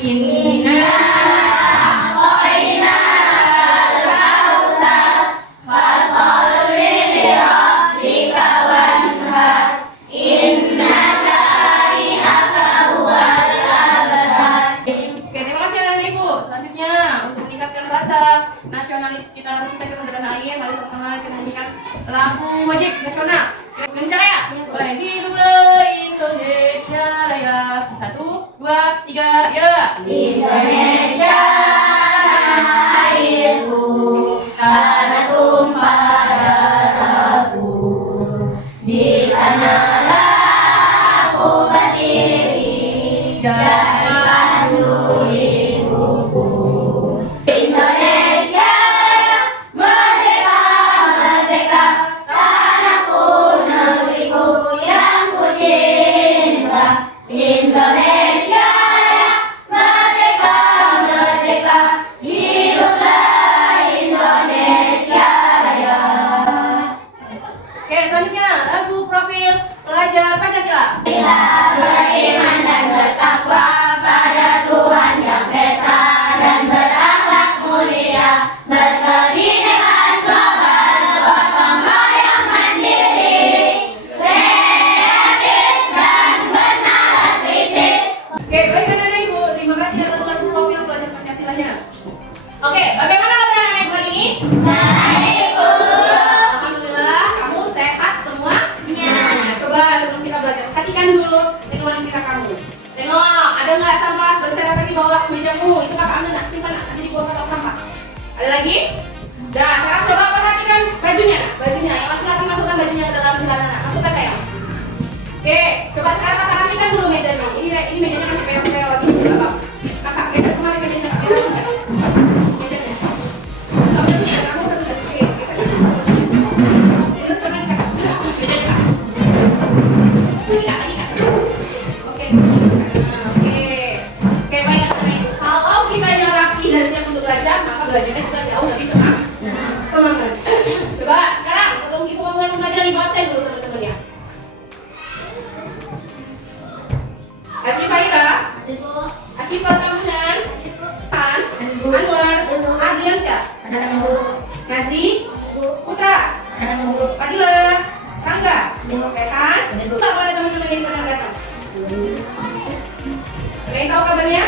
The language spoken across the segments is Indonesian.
Inna a'toina al-kautsar fasholli li rabbika wanhar inna syani'aka huwal abtar. Oke, terima kasih anak ibu. Selanjutnya untuk meningkatkan rasa nasionalis kita, rasa cinta kita terhadap tanah air, mari sama-sama kita nyanyikan lagu wajib nasional. Indonesia Raya. Boleh, hiduplah Indonesia Raya. 1, 2, 3, ya. Indonesia airku, tanah tumpah darahku. Di sanalah aku berdiri, jadi pandu hidupku. Indonesia merdeka, merdeka, tanahku, negeriku yang ku cinta. Indonesia merdeka, merdeka, hiduplah Indonesia Raya. Oke, selanjutnya lagu profil pelajar Pancasila. Bila beriman dan bertakwa pada Tuhan yang Esa dan berakhlak mulia, berkebinekaan global, gotong royong mandiri, kreatif dan bernalar kritis. Oke, baik anak-anak ibu, terima kasih atas lagu profil pelajar Pancasilanya. Oke, bagaimana kabar anak ibu hari ini? Baik bu. Alhamdulillah, kamu sehat semuanya. Coba sebelum kita belajar, perhatikan dulu lingkungan sekitar kamu. Tengok, ada nggak sampah berserakan di bawah mejamu? Itu kakak ambil nak, simpan nak, nanti dibuang ke tong sampah. Ada lagi? Nah, sekarang coba perhatikan bajunya, nak. Bajunya, yang laki-laki masukkan bajunya ke dalam celana, nak. Masukkan kayak. Oke, coba sekarang kakak rapikan dulu mejanya. Ini mejanya masih peok-peok lagi juga, Bang. Kakak geser kemari mejanya, kakak geser kemari. Mejanya. Kamu udah bisa, kamu udah bisa. Oke, geser. Geser kemari, kakak. Mejanya, Kak. Ini, Kak, ini, Kak. Oke. Nah, oke. Oke, baik, anak-anak. Kalau kita yang rapi dan siap untuk belajar, maka belajarnya juga jauh lebih semangat. Coba sekarang sebelum ibu mulai pembelajaran, ibu absen dulu teman-teman ya. Asyifa Ira, Asyifa Tambunan, Anwar, Adliansyah, Nazi, Putra, Fadila, Rangga, Rehan, tak boleh teman-teman yang sedang datang. Oke, tahu kabarnya?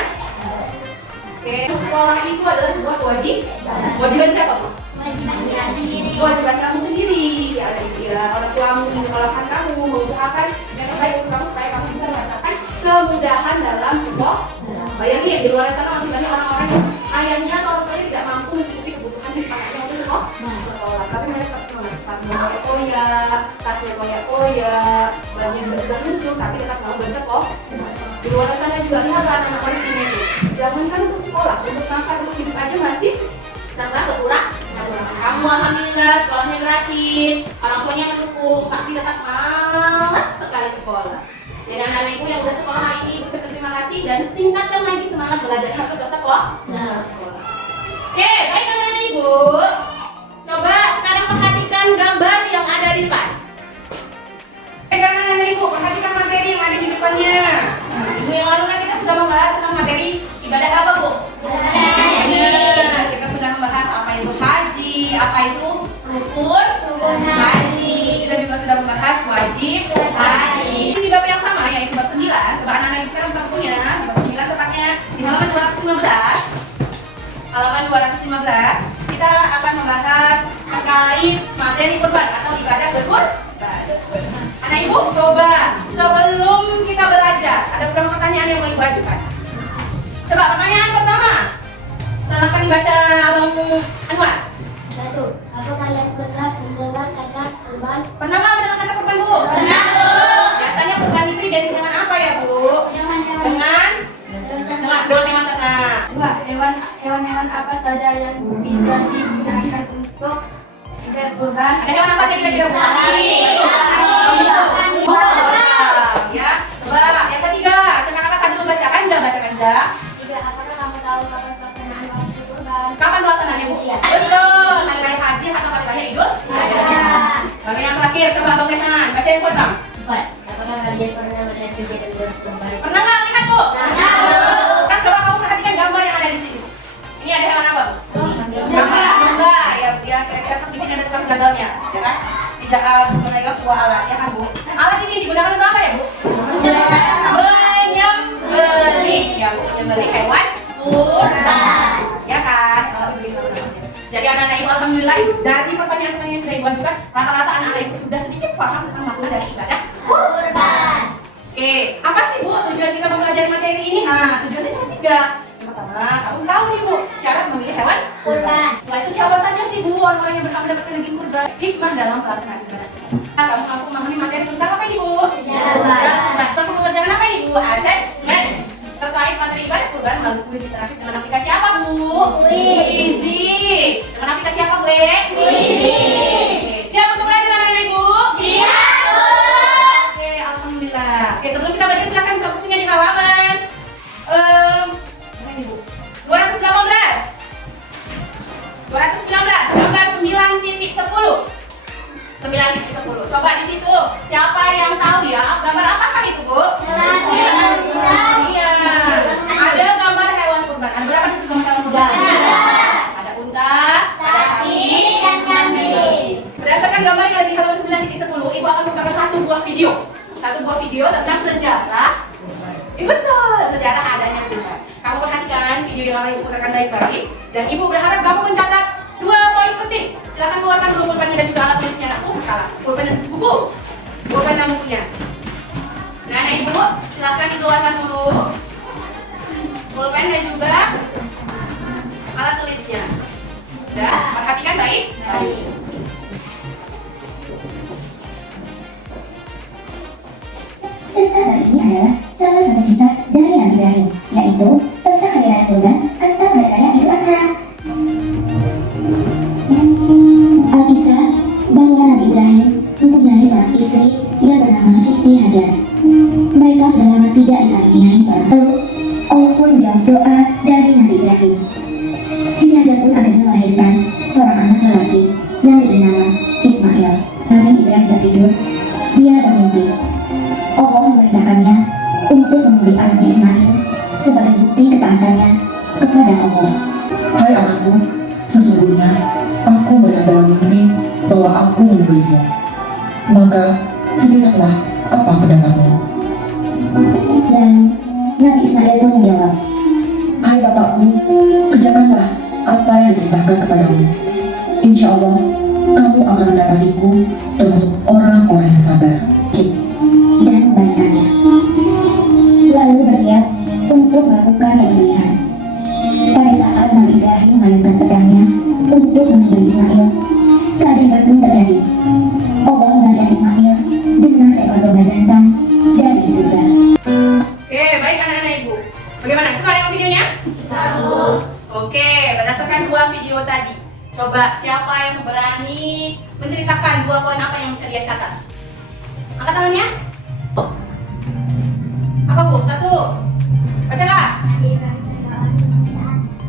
Oke, sekolah itu adalah sebuah kewajiban siapa, Bu? Kewajiban kamu sendiri. Ya, orang tuamu menyekolahkan kamu, mengusahakan yang terbaik untuk kamu supaya kamu bisa merasakan kemudahan dalam sekolah. Bayangin, di luar sana masih banyak orang-orang yang ayahnya atau orang tuanya tidak mampu mencukupi kebutuhan di anaknya untuk sekolah. Tapi mereka semangat, sepatunya koyak, tasnya koyak-koyak, bajunya sudah lusuh, tapi tetap mau bersekolah. Di luar sana juga lihat anak-anak Palestina itu. Jangankan untuk sekolah, untuk makan, untuk hidup aja masih serba kekurangan. Kamu alhamdulillah sekolahnya gratis, orang tuanya mendukung, tapi tetap malas sekali sekolah. Jadi anak-anak ibu yang udah sekolah hari ini berterima kasih dan tingkatkan lagi semangat belajarnya ke sekolah. Oke, baik anak-anak ibu. Coba sekarang perhatikan gambar yang ada di depan. Baik anak-anak ibu, perhatikan materi yang ada di depannya. Ibu yang lalu kan kita sudah membahas tentang materi ibadah apa, Bu? Benar, kita sudah membahas apa itu haji, apa itu rukun haji. Kita juga sudah membahas wajib haji. Di bab yang sama yaitu bab 9. Coba anak-anak sekarang buka bukunya. Bab 9 tepatnya di halaman 215. Halaman 215 kita akan membahas terkait materi kurban atau ibadah berkurban. Anak ibu, coba sebelum kita belajar ada beberapa pertanyaan yang mau ibu ajukan. Coba pertanyaan pertama, silahkan dibaca Abang Anwar. 1. Apa kalian pernah mendengar kata kurban? Pernah nggak mendengar kata kurban, Bu? Pernah, Bu. Biasanya kurban itu identik dengan apa ya, Bu? Dengan hewan ternak. 2. Hewan-hewan apa saja yang bisa digunakan untuk ibadah kurban? Ada hewan apa yang kita tidak bisa? Ya, coba yang ketiga, kakak dulu bacakan, enggak bacakan enggak? 3. Apakah kamu tahu kapan pelaksanaan wajib kurban? Kapan pelaksanaannya, Bu? Iya. Betul, hari raya haji atau hari raya Idul Adha. Lalu yang terakhir, coba Bang Rehan, baca yang kedua. 4. Apakah kalian pernah melihat kegiatan kurban? Pernah nggak lihat, Bu? Pernah, Bu. Kan coba kamu aku menyembelih hewan kurban. Ya kan? Jadi anak-anak ibu alhamdulillah dari pertanyaan-pertanyaan yang sudah ibu ajukan, rata-rata anak-anak ibu sudah sedikit paham tentang makna dari ibadah kurban. Oke, apa sih Bu tujuan kita mempelajari materi ini? Nah, tujuannya cuma 3. Yang pertama, kamu tahu nih Bu, syarat memilih hewan kurban. Setelah itu siapa saja sih Bu orang-orang yang berhak mendapatkan daging kurban? Hikmah dalam pelaksanaan ibadah. Nah, kamu mampu memahami materi tentang apa ini Bu? Sejarah. Nah, tentang pengerjaan apa ini Bu? Asesmen. Terkait materi ibadah kurban melalui kuis interaktif dengan aplikasi apa Bu? Quizzes. Dengan aplikasi apa Bu? Quizzes. Siap untuk belajar anak-anak Ibu? Siap Bu. Oke, alhamdulillah. Oke, sebelum kita belajar silakan buka bukunya di halaman apa ini Bu? 219 gambar 9.10. 9.10. Coba di situ siapa yang tahu ya gambar apakah itu Bu? Iya. Ada gambar hewan kurban. Ada berapa di situ gambar hewan kurban? Ada unta, sapi, dan kambing. Berdasarkan gambar yang ada di halaman 9.10, Ibu akan membuka satu buah video tentang sejarah. Betul, sejarah adanya kurban. Kamu perhatikan video yang akan Ibu putarkan baik-baik dan Ibu berharap kamu mencatat 2 poin penting. Silakan keluarkan dulu pulpennya dan juga alat tulisnya. Pulpen dan buku. Pulpen dan bukunya. Nah, Ibu, silakan dikeluarkan dulu pulpen dan juga alat tulisnya. Sudah, perhatikan baik. Cerita kali ini adalah salah satu kisah dari Nabi Ibrahim, yaitu tentang hari raya kurban atau hari raya Idul Adha. Alkisah bahwa Nabi Ibrahim mempunyai seorang istri yang bernama Siti Hajar. Mereka sudah lama tidak dikaruniai seorang. Lalu Allah pun menjawab doa dari Nabi Ibrahim. Siti Hajar pun akhirnya melahirkan seorang anak lelaki yang diberi nama Ismail. Nabi Ibrahim tertidur, dia bermimpi. Allah memerintahkannya untuk memilih anaknya Ismail sebagai bukti ketaatannya kepada Allah. Hai anakku, sesungguhnya aku melihat dalam mimpi bahwa aku menyembelihmu. Maka pilihlah apa pendapatmu. Lalu Nabi Ismail pun menjawab, Hai bapakku, kerjakanlah apa yang diperintahkan kepadamu. Insya Allah, kamu akan mendapatiku termasuk orang-orang yang sabar. dan membalikannya. Lalu bersiap untuk melakukan penyembelihan. Pada saat Nabi Ibrahim mengayunkan pedangnya untuk menyembelih Ismail, keajaiban pun terjadi. Allah memanggil Ismail dengan seekor domba jantan dari surga. Oke, baik anak-anak Ibu. Bagaimana? Suka dengan videonya? Oke, berdasarkan 2 video tadi, coba siapa yang berani menceritakan 2 poin apa yang bisa dia catat? Angkat tangannya. Apa Bu? 1. Bacalah.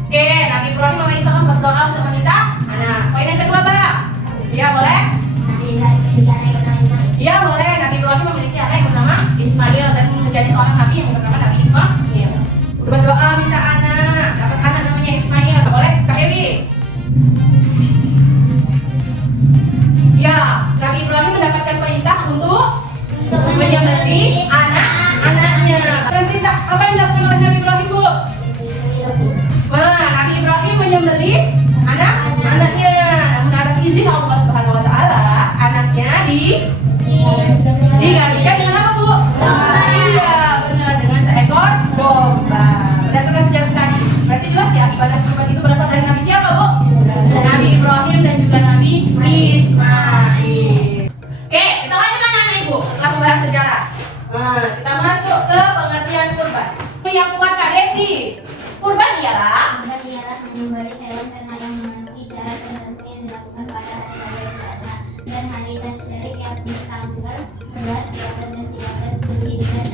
Oke, Nabi Ibrahim alaihissalam berdoa untuk meminta anak. Poin yang kedua, Bang. Iya, boleh? Iya, boleh. Nabi Ibrahim memiliki anak yang bernama Ismail dan menjadi seorang nabi yang bernama Nabi Ismail. Berdoa minta anak, dapat anak namanya Ismail. Boleh, Kak Dewi? Ya, Nabi Ibrahim mendapatkan perintah untuk menyembelih anak-anaknya. Dan perintah apa yang dilakukan oleh Nabi Ibrahim, Bu? Nah, Nabi Ibrahim menyembelih anak-anaknya. Namun atas izin Allah Subhanahu wa taala, anaknya digantikan dengan apa, Bu? Iya, benar, dengan seekor domba. Berdasarkan sejarah tadi, berarti jelas ya ibadah kurban itu berasal dari Nabi siapa, Bu? Nabi Ibrahim dan juga Nabi Ismail. Oke, kita lanjutkan anak Ibu setelah membahas sejarah. Nah, kita masuk ke pengertian kurban. Yang kuat Kak Desi. Kurban ialah menyembelih hewan ternak yang memenuhi syarat tertentu yang dilakukan pada hari raya Idul Adha dan hari tasyrik yang bertanggal 11, 12, dan 13 Dzulhijjah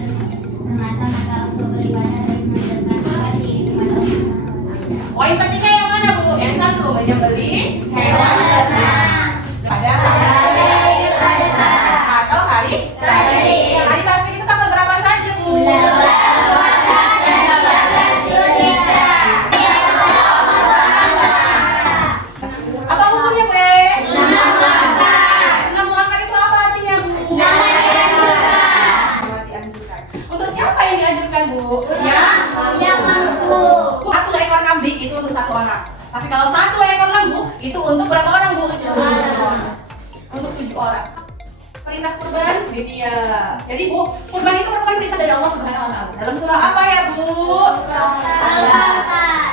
semata maka untuk beribadah dan mendekatkan diri kepada Allah. poin pentingnya yang mana, Bu? Yang 1, menyembelih hewan ternak pada hari raya Idul Adha atau hari tasyrik. Hari tasyrik itu tanggal berapa saja, Bu? 11, 12, dan 13 Dzulhijjah. Kalau 1 ekor lembu itu untuk berapa orang, Bu? Untuk 7 orang. Perintah kurban, ini dia. Jadi Bu, kurban itu merupakan perintah dari Allah Subhanahu wa taala. Dalam surah apa ya, Bu?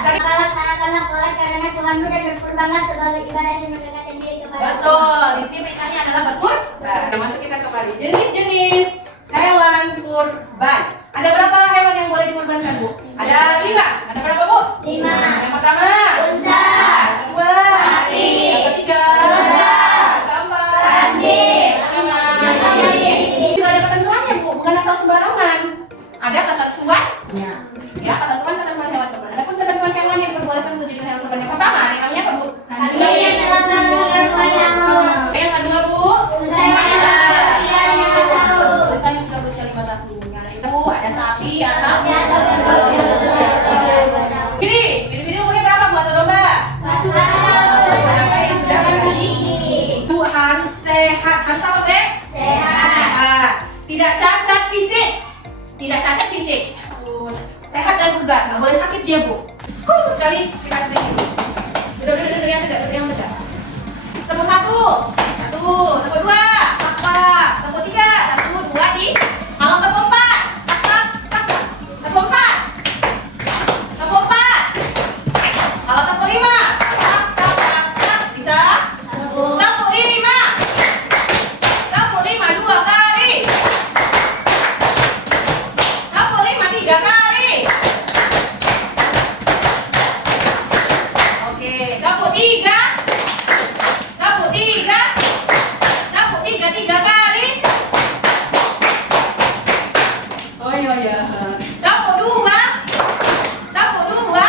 Laksanakanlah sholat karena Tuhanmu dan berkurbanlah sebagai ibadah yang mendekatkan diri kepada Allah. Betul. Di sini perintahnya adalah berkurban. Nah, masuk kita kembali. Jenis-jenis hewan kurban. Ada berapa hewan yang boleh dikurbankan, Bu? Ada 5. Ada berapa, Bu? 5. Yang pertama, Unta. yang kedua, Sapi. yang ketiga, Domba. yang keempat, Kambing. yang kelima. Kambing. Tidak ada ketentuannya, Bu, bukan asal sembarangan. Ada ketentuannya. Ya, ketentuan hewan kurban. Ada pun ketentuan hewan yang diperbolehkan untuk jadi hewan kurban. Yang pertama, namanya apa, Bu? Kambing yang telah melakukan wayang. Yang kedua, Bu? Unta yang telah berusia 5 tahun. Unta yang sudah berusia 5 tahun. Yang itu ada sapi atau Atau kerbau yang berusia 2 tahun. Bini umurnya berapa, Bu, atau domba? 1 tahun. Berapa yang sudah berani? Bu harus sehat. Harus apa, Be? Sehat. Sehat. Tidak cacat fisik. Tidak cacat fisik. Sehat dan bugar. Nggak boleh sakit dia, Bu. Sekali kita sering. Duduk yang tegak, yang tegak. Tepuk 1. Tepuk 2. Apa? Tepuk 3. 1, 2, 3. Kalau tepuk 4. Tepuk 4. Tepuk 4. Kalau tepuk 5. Bisa? Tepuk 5. Tepuk 5 2 kali. Tepuk 5 3 kali. Oke, tepuk 3. Tepuk 3. Tepuk 3 kali. Oh iya. Tepuk 2. Tepuk 2.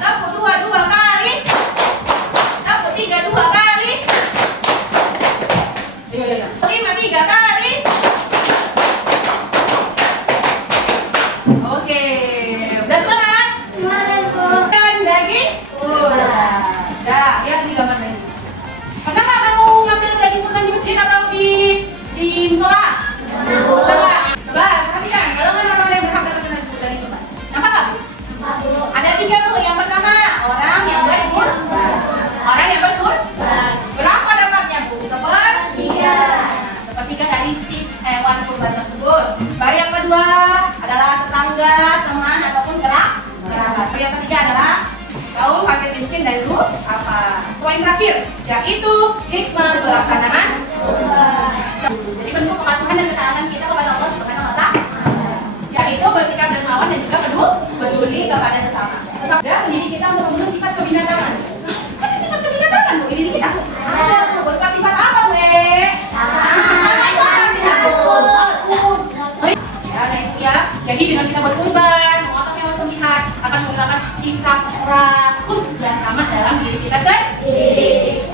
Tepuk 2 kali. Tepuk 3 2 kali. Iya. 5 3 kali. Oke, udah semangat? Semangat, Bu. Dan daging? Udah. Dah, lihat di gambar daging. Pernah nggak kamu ngambil daging kurban di masjid atau di musola? Coba perhatikan, kalau mana orang yang berhak mendapatkan daging kurban? Nampak nggak, Bu? Ada 3, Bu. Yang pertama, orang yang berkurban. Orang yang berkurban. Berapa dapatnya, Bu? Sepertiga dari si hewan kurban tersebut. Baru yang kedua adalah tetangga, teman ataupun kerabat. Baru yang ketiga adalah kaum fakir miskin dan apa? Poin terakhir yaitu hikmah pelaksanaan. Jadi bentuk kepatuhan dan ketaatan kita kepada Allah Subhanahu wa taala, yaitu bersikap dermawan dan juga peduli kepada sesama. Dan mendidik kita untuk membunuh sifat kebinatangan. Ada sifat kebinatangan, Bu, ini kita. Ada berupa sifat apa, Bu? Jadi dengan kita berkurban, mengotak hewan sembelihan akan menghilangkan sikap rakus dan ramah dalam diri kita sendiri.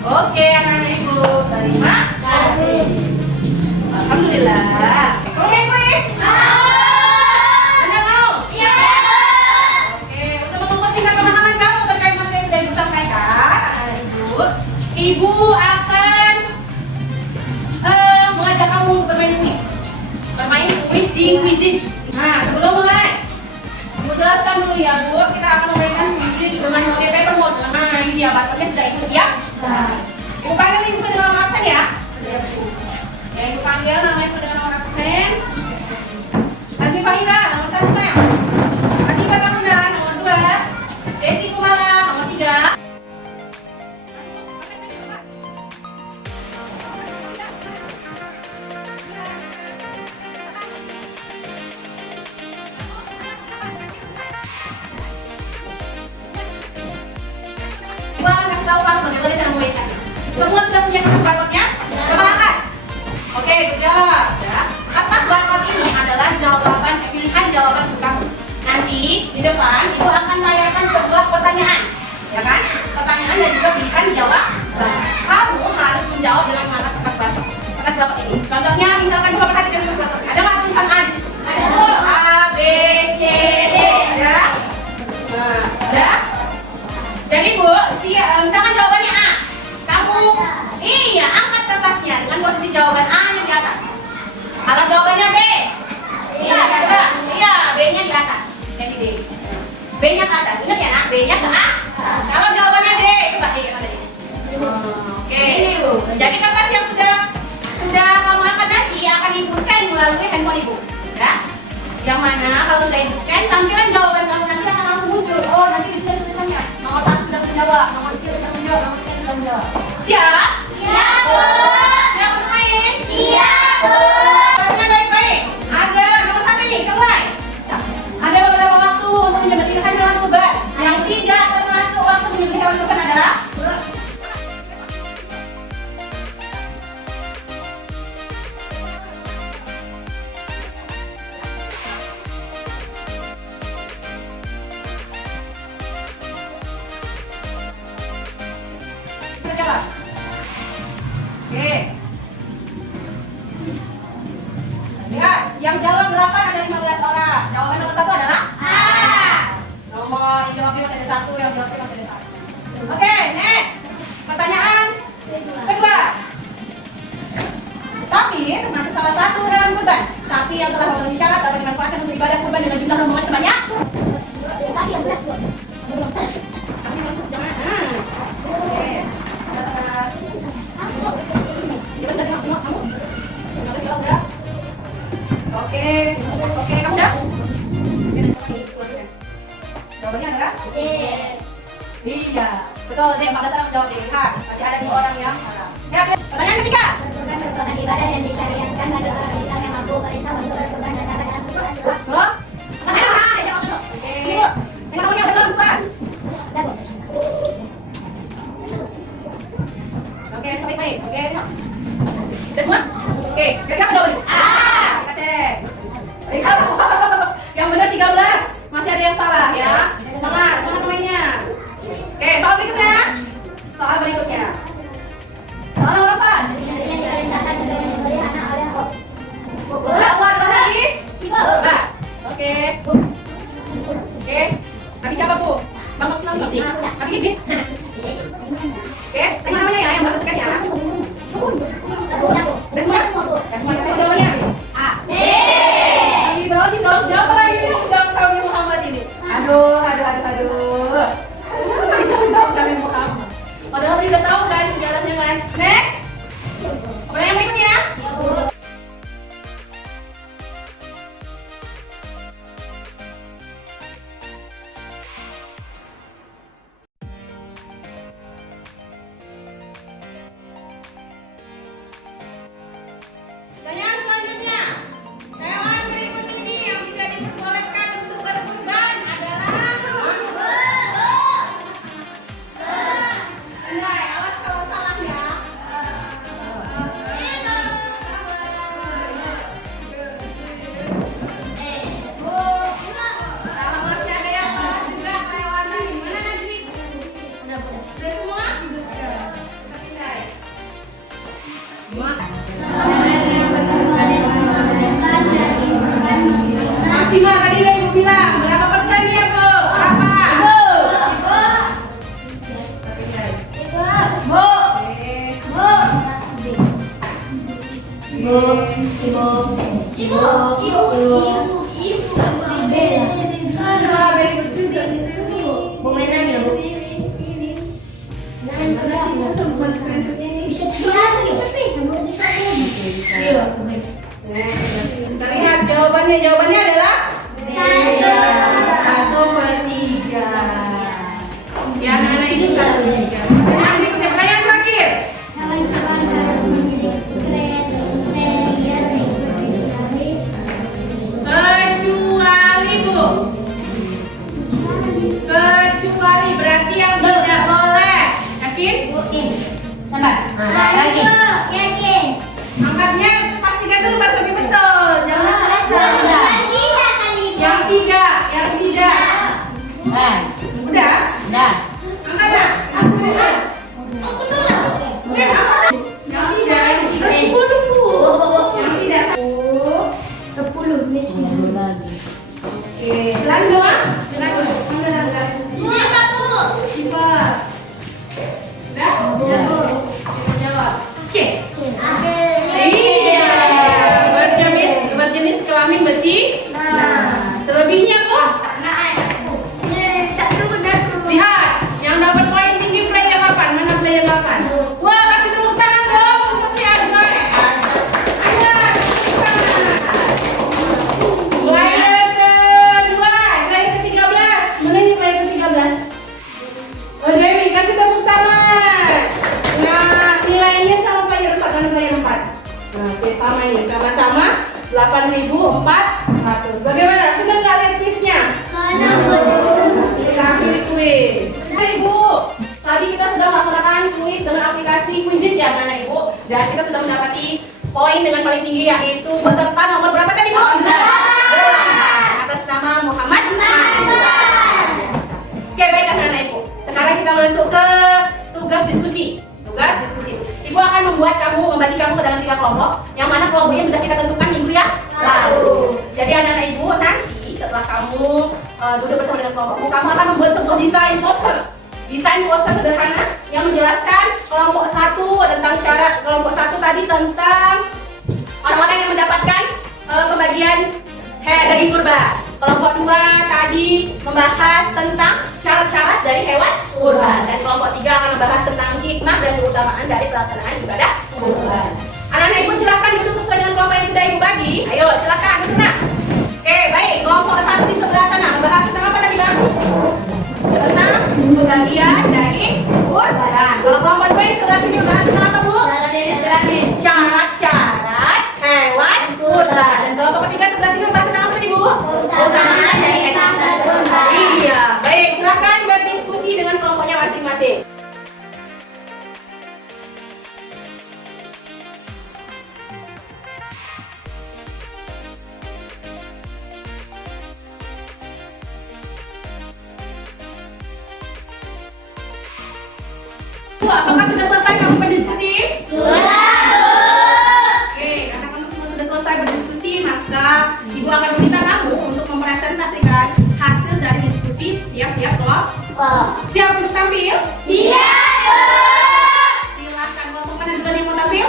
Oke, anak-anak Ibu, terima kasih. Alhamdulillah. Oke, Chris. Anda mau? Iya. Oke, untuk mempertingkat pemahaman kamu terkait materi yang sudah Ibu sampaikan, Ibu akan mengajak kamu bermain kuis. Bermain kuis di Quizizz. Nah, sebelum mulai, Ibu jelaskan dulu ya, Bu. Kita akan memainkan Quizizz dengan mode paper mode. Nah, ini dia buttonnya sudah Ibu siap. Ibu panggil ini sesuai dengan nomor absen ya. Ya, Ibu panggil namanya sesuai dengan nomor absen. Asmi Fahira, nomor 1 ya. Asmi Fatamunda, nomor 2. Desi Kumala, nomor 3. Ibu akan kasih tahu kamu bagaimana cara memainkan. Semua sudah punya kertas barcode-nya? Coba angkat. Oke, good job. Ya. Kertas barcode ini adalah pilihan jawaban untuk kamu. Nanti di depan Ibu akan melayangkan sebuah pertanyaan, ya kan? Pertanyaan dan juga pilihan jawaban. Kamu harus menjawab dengan mengangkat kertas barcode. Kertas barcode ini. Contohnya misalkan coba perhatikan kertas barcode. Ada nggak tulisan A di situ? A, B, C, D. Ya. Nah, ada. Jadi Bu, misalkan jawabannya A, kamu angkat kertasnya dengan posisi jawaban A yang di atas. Kalau jawabannya B, B-nya di atas, yang di D. B-nya ke atas, ingat ya nak, B-nya ke A. Jadi kertas yang sudah kamu angkat nanti akan ibu scan melalui handphone ibu. Ya. Yang mana kalau sudah ibu scan, tampilan jawaban kamu nanti akan langsung muncul. Oh, nanti di sini tulisannya nomor 1 sudah menjawab, nomor 2 sudah menjawab, nomor 3 sudah menjawab. Siap? Siap, Bu. Siap untuk main? Siap, Bu. Perhatikan baik-baik. Ada nomor 1 nih, mulai. Ada beberapa waktu untuk menyembelih hewan kurban. Yang tidak termasuk waktu menyembelih hewan kurban adalah jawab. Oke. Lihat, yang jawab 8 ada 15 orang. Jawaban nomor 1 adalah A. Nomor yang jawabnya masih ada 1, yang jawabnya masih ada 1. Oke, next. Pertanyaan kedua. Sapi termasuk salah satu hewan kurban. Sapi yang telah memenuhi syarat dapat dimanfaatkan untuk ibadah kurban dengan jumlah rombongan sebanyak. Sapi yang berat, Bu. Oke, kamu udah? Jawabannya adalah? Iya, betul. Saya pada orang jawab deh. Lihat, masih ada 2 orang yang salah. Lihat, pertanyaan ketiga. Berkurban merupakan ibadah yang disyariatkan bagi orang Islam yang mampu perintah untuk berkurban dan katakan Al-Quran surah. Betul? Oke. Yang namanya betul bukan? Oke, baik-baik. Oke. Sudah semua? Oke, dari siapa dulu? Kita cek. Dari satu. Yang benar 13. Masih ada yang salah ya. Semangat pemainnya. Oke, soal berikutnya. Soal berikutnya. Soal nomor 4. Yang diperintahkan untuk menyembelih anak oleh Allah lagi. Ibu. Nah, oke. Oke. Nabi siapa, Bu? Bang Maksud Nabi. Nabi Idris. Oke, tadi namanya ya yang bagus sekali ya. Udah semua? Udah semua. Jawabannya A. B. Nabi Ibrahim dong. Siapa lagi nih yang jawab Nabi Muhammad ini? Aduh. Nggak bisa menjawab Nabi Muhammad. Padahal tadi udah tahu kan jalannya kan. Next. Pertanyaan berikutnya. Ya, Bu. Pertanyaan selanjutnya. Hewan berikut ini yang tidak diperbolehkan untuk berkurban adalah Andai, awas kalau salah ya. Kalau masih ada yang salah juga hewan tadi. Mana Najri? Udah semua? Andai. Maksimal tadi udah Ibu bilang, berapa persen ya Bu? Berapa? Kita lihat jawabannya adalah 1/3. Ya, anak-anak itu 1/3. Pertanyaan berikutnya, pertanyaan terakhir. Hewan kurban harus memiliki kriteria Kecuali Bu. Kecuali berarti yang tidak boleh. Yakin? lagi. Yakin. Angkatnya pastikan dulu baru betul. Jangan salah. Yang tiga. Udah? Angkatnya. Yang tiga. Sepuluh Bu. Yang tidak. 10 biasanya. Oke. Lanjut. Siapa, Bu? Udah? Jawab. C. Iya. Berjenis kelamin betina. Selebihnya Bu? Lihat, yang dapat poin tinggi player apa? 8.400. Bagaimana? Senang nggak lihat kuisnya? Senang, Bu. Kita pilih kuis. Nah, Ibu, tadi kita sudah melaksanakan kuis dengan aplikasi Quizizz ya, mana Ibu? Dan kita sudah mendapati poin dengan paling tinggi, yaitu peserta nomor berapa tadi, Bu? 8. Atas nama Muhammad. Oke, baik anak-anak Ibu. Sekarang kita masuk ke tugas diskusi. Ibu akan membuat membagi kamu ke dalam 3 kelompok, yang mana kelompoknya sudah kita tentukan minggu yang lalu. Jadi anak-anak Ibu, nanti setelah kamu duduk bersama dengan kelompokmu, kamu akan membuat sebuah desain poster sederhana yang menjelaskan kelompok 1 tentang syarat kelompok 1 tadi tentang orang-orang yang mendapatkan pembagian daging kurban. Kelompok 2 tadi membahas tentang syarat-syarat dari hewan kurban, dan kelompok 3 akan membahas tentang hikmah dan keutamaan dari pelaksanaan ibadah kurban. Anak-anak Ibu silahkan duduk sesuai dengan kelompok yang sudah Ibu bagi. Ayo silahkan duduk nak. Oke, baik. Kelompok 1 di sebelah sana membahas tentang apa tadi, Bang? Tentang pembagian daging kurban. Kalau kelompok 2 di sebelah sini membahas tentang apa, Bu? Syarat-syarat hewan kurban. Dan kelompok 3 sebelah sini membahas tentang apa tadi, Bu? Keutamaan dari hewan kurban. Iya, baik. Silahkan berdiskusi dengan kelompoknya masing-masing. Apakah sudah selesai kamu berdiskusi? Oke, karena kamu semua sudah selesai berdiskusi, maka Ibu akan meminta kamu untuk mempresentasikan hasil dari diskusi tiap-tiap kelompok. Siap untuk tampil? Silakan, kelompok mana dulu yang mau tampil?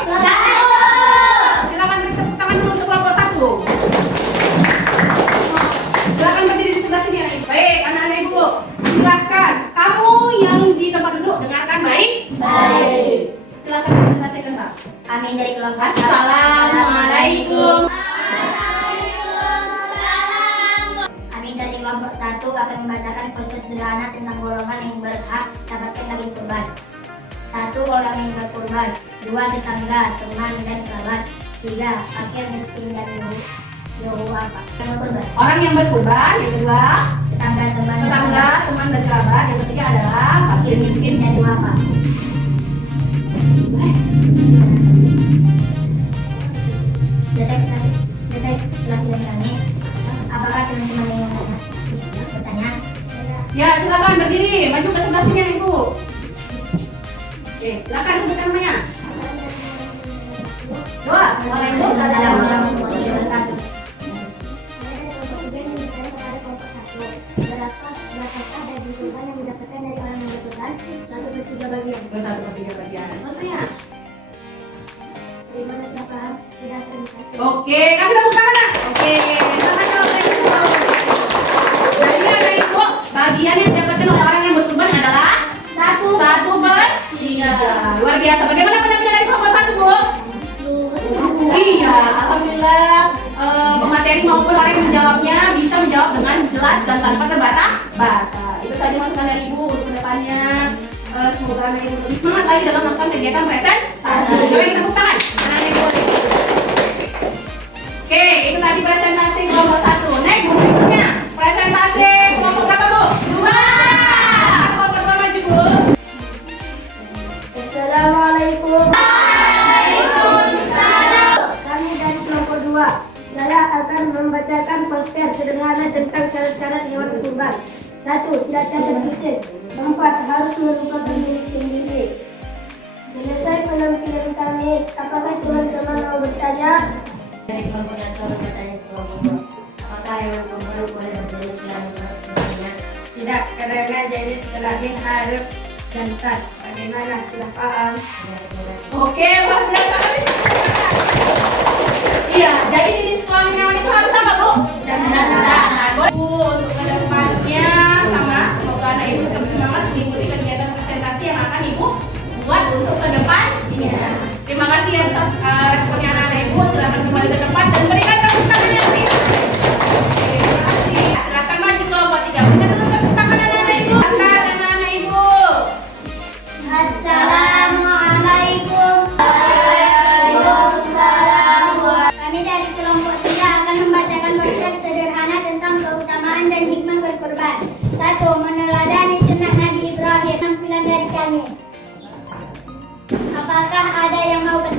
Silakan beri tepuk tangan dulu untuk kelompok 1. Silakan berdiri di sebelah sini. Baik, anak-anak Ibu, silakan. Kamu yang di tempat duduk dengarkan baik. Silakan presentasikan, Pak. Amin dari kelompok. Assalamualaikum. Amin dari kelompok 1 akan membacakan poster sederhana tentang golongan yang berhak dapatkan daging kurban. 1. Orang yang berkurban. 2. Tetangga, teman, dan kerabat. 3. Fakir, miskin, dan jauh apa? Yang berkurban. Orang yang berkurban, yang kedua Tetangga, teman, teman dan kerabat, yang ketiga adalah fakir miskin. dan jauh apa? Selesai pelatihan kami. Apakah teman-teman yang mau bertanya? Ya, silakan berdiri, maju ke sebelah sini, Ibu. Oke, silakan sebutkan namanya. Waalaikumsalam warahmatullahi wabarakatuh. Berapakah daging kurban yang didapatkan dari orang yang berkurban? 1/3 bagian. 1/3 bagian. Maksudnya? Terima kasih, paham. Sudah, terima kasih. Oke, kasih tepuk tangan, Nak. Oke, selamat jalan, Ibu. Jadi ada Ibu, bagian yang didapatkan oleh orang yang berkurban adalah 1/3. Luar biasa. Bagaimana penampilan dari kelompok 1, Bu? Iya, alhamdulillah. Pemateri maupun orang yang menjawabnya bisa menjawab dengan jelas dan tanpa terbata-bata. Itu saja masukan dari Ibu untuk kedepannya. Semoga anak Ibu lebih semangat lagi dalam melakukan kegiatan presentasi. Coba kita tepuk tangan. Oke, itu tadi presentasi kelompok 1. Next, berikutnya presentasi kelompok berapa, Bu? 2. Kelompok 2 maju, Bu. Assalamualaikum. Kami dari kelompok 2. Saya akan membacakan poster sederhana tentang syarat-syarat hewan kurban. 1. Tidak cacat fisik. 4. Harus merupakan milik sendiri. Selesai penampilan kami. Apakah teman-teman mau bertanya? Dari kelompok 1 harus bertanya ke kelompok 2. Apakah hewan kurban boleh berjenis selama kurbannya? Tidak, karena jenis kelamin harus jantan. Bagaimana, sudah paham? Oke, luar biasa. Iya, jadi jenis kelamin hewan itu harus apa, Bu? Jantan. Bu, untuk kedepannya sama, semoga anak Ibu tetap semangat mengikuti kegiatan presentasi yang akan Ibu buat untuk ke depan. Terima kasih atas responnya anak-anak Ibu. Silakan kembali ke tempat dan berikan tepuk tangan yang meriah. Terima kasih. Silakan maju kelompok 3. Berikan tepuk tangan anak-anak Ibu. Silakan anak-anak Ibu. Assalamualaikum. Waalaikumsalam. Kami dari kelompok 3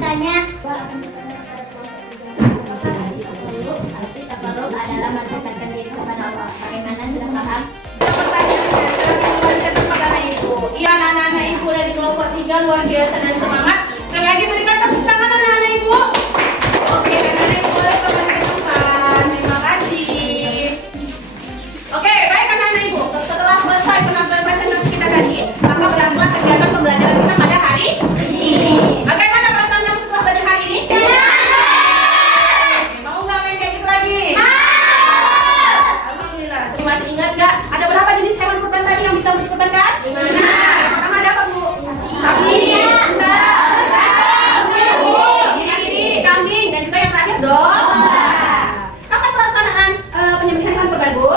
Biasanya tabarruk adalah mendekatkan diri kepada Allah. Bagaimana, sudah paham? Pertanyaannya kepada anak ibu. Iya, anak-anak ibu dari kelompok 3 luar biasa dan semangat. Sekali lagi berikan tepuk tangan anak-anak ibu. Oke, anak-anak ibu boleh kembali ke tempat. Terima kasih. Oke, baik anak-anak ibu. Setelah selesai penampilan presentasi kita tadi, maka berlangsung kegiatan pembelajaran kita pada hari ini. Bagaimana perasaan kamu setelah belajar hari ini? Mau nggak main kayak gitu lagi? Alhamdulillah. Masih ingat nggak? Ada berapa jenis hewan kurban tadi yang bisa dikurbankan? 5. Pertama ada apa, Bu? Sapi, unta, gini, kambing, dan juga yang terakhir domba. Kapan pelaksanaan penyembelihan hewan kurban, Bu?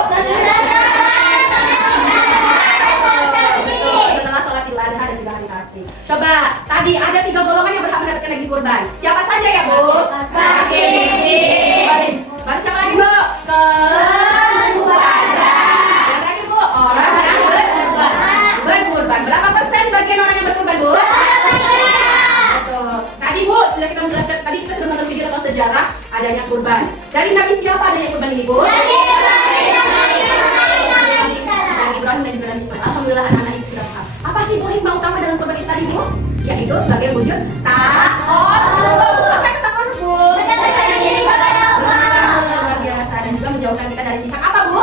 Setelah sholat Idul Adha dan juga hari pasti. Coba, tadi ada 3 golongan yang berhak mendapatkan daging kurban. Siapa saja ya, Bu? Baru siapa lagi, Bu? Keluarga. Yang terakhir, Bu, orang yang berkurban. Berapa persen bagian orang yang berkurban, Bu? Betul. Tadi, Bu, sudah kita menjelaskan, tadi kita sudah menonton video tentang sejarah adanya kurban. Dari Nabi siapa adanya kurban ini, Bu? Nabi Ibrahim dan juga Nabi Ismail. Alhamdulillah anak-anak ibu sudah paham. Apa sih, Bu, hikmah utama dalam kurban ini tadi, Bu? Yaitu sebagai wujud ta'aruf. Apa itu ta'aruf, Bu? Luar biasa, dan juga menjauhkan kita dari sifat apa, Bu?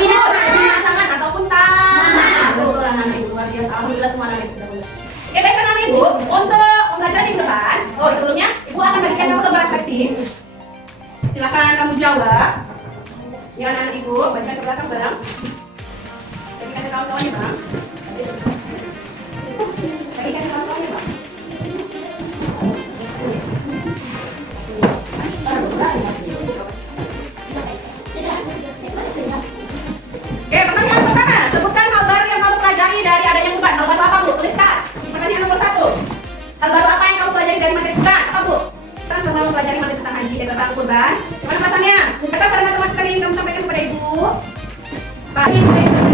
Binatang ataupun tamak. Betul, anak-anak ibu luar biasa. Alhamdulillah semua anak ibu sudah punya. Oke, baik anak-anak ibu, untuk pembelajaran minggu depan, sebelumnya ibu akan berikan kamu lembar refleksi. Silakan kamu jawab. Ya anak-anak ibu, bacakan ke belakang, Bang. Berikan ke kawan-kawannya, Bang. Berikan ke kawan-kawannya, Bang. Oke, pertanyaan pertama. Sebutkan hal baru yang kamu pelajari dari adanya kurban. Hal baru apa, Bu? Tuliskan. Pertanyaan nomor 1. Hal baru apa yang kamu pelajari dari materi kurban? Apa, Bu? Kita sebelum mempelajari materi tentang haji dan tentang kurban. Gimana perasaannya? Apa saran atau masukan yang kamu sampaikan kepada Ibu? Pak, ini nih. Terima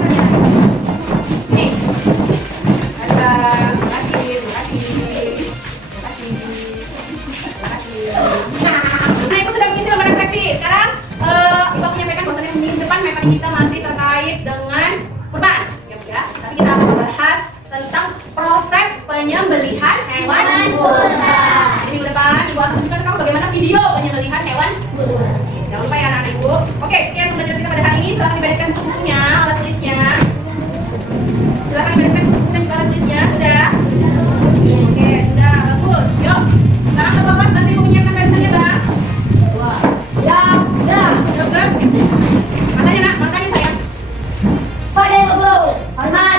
kasih. Nah, Ibu sudah mengisi lembar refleksi. Sekarang Ibu akan menyampaikan bahwasannya minggu depan materi kita masih terkait dengan kurban. Ya, tapi kita akan membahas tentang proses penyembelihan hewan kurban. Jadi minggu depan Ibu akan tunjukkan kamu bagaimana video penyembelihan hewan kurban. Jangan lupa ya anak-anak Ibu. Oke, sekian pembelajaran kita pada hari ini. Silakan dibereskan buku-bukunya, alat tulisnya. Silakan dibereskan buku dan juga alat tulisnya. Sudah? Oke, sudah. Bagus. Yuk. Sekarang ke bawah nanti Ibu menyiapkan pensilnya, Bang. Sudah, Matanya, Nak. Matanya, sayang. Pada Ibu Guru, hormat.